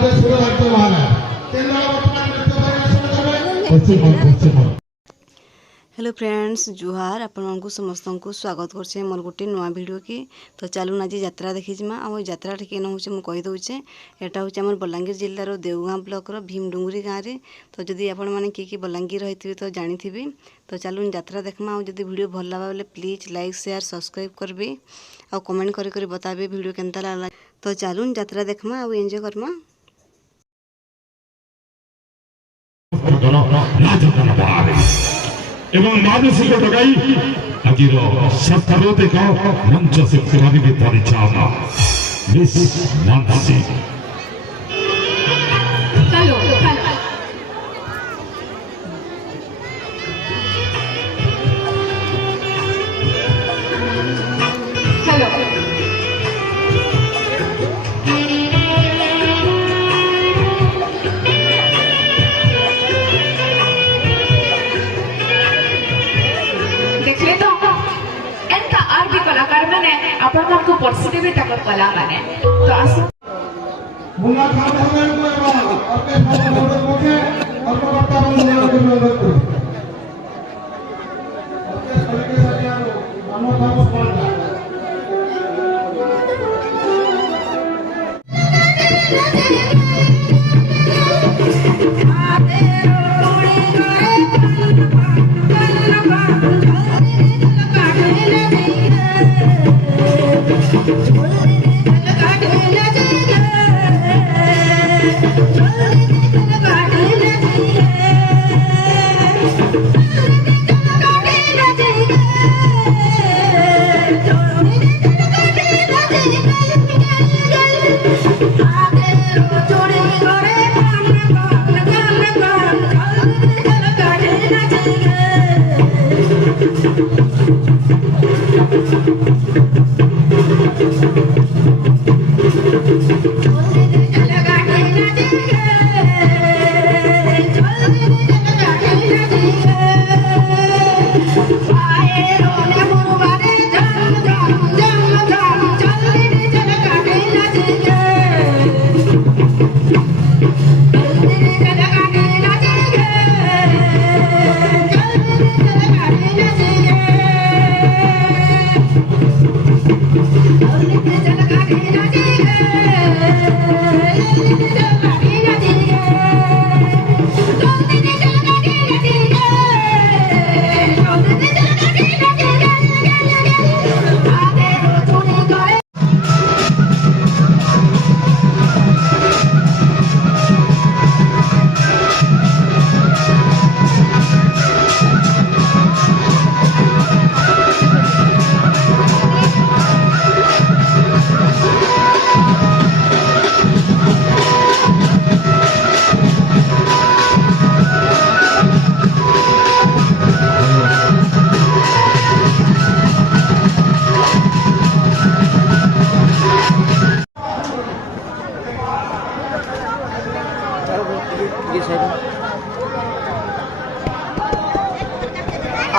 Hello friends जुहार आपण समस्त को स्वागत करछे मोर गोटे नुआ वीडियो की। तो चलून आज यात्रा देखीजिमा आ यात्रा केन हो कही दौचे। एटा हूँ आम बलांगीर जिलार देवगाँ ब्लॉक भीमडुंगरी गाँव में। तो जदि आपण मैंने किए बलांगीर रही तो जानी तो चलून यात्रा देखमा। और जदि वीडियो भल लगा बोले प्लीज लाइक शेयर सब्सक्राइब करबे आ कमेंट करी बताबे वीडियो केनता लागला। तो चलून यात्रा देखमा आ एंजॉय करमा। এবং মানসিক ঢাকাই আজির সর্বদেক মঞ্চ শিক্ষাবিদ পরিচালনা মিস মানসি চলো চলো कलाकार मैंने अपन को पर्सी देवे तक कला माने तो आस मुन्ना खान हमें को और के फोटो मुझे और को बता मुझे को अनुरोध करो ओके सभी के साथ यार मानो बाबू बोलता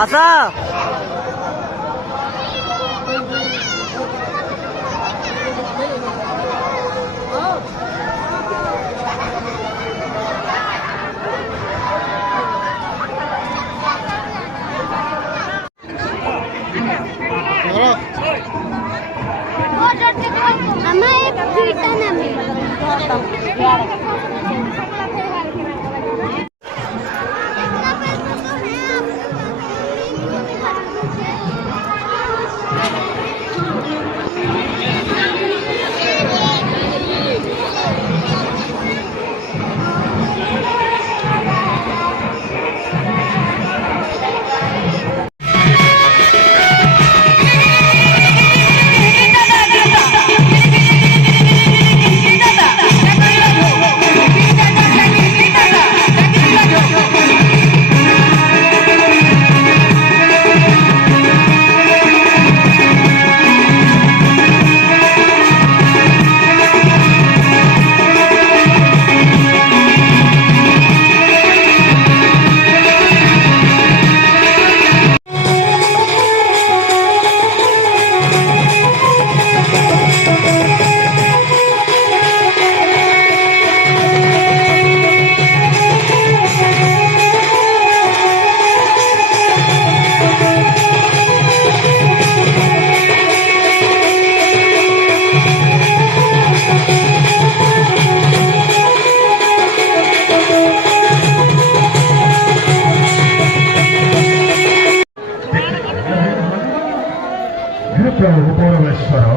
आशा ଈଶ୍ୱର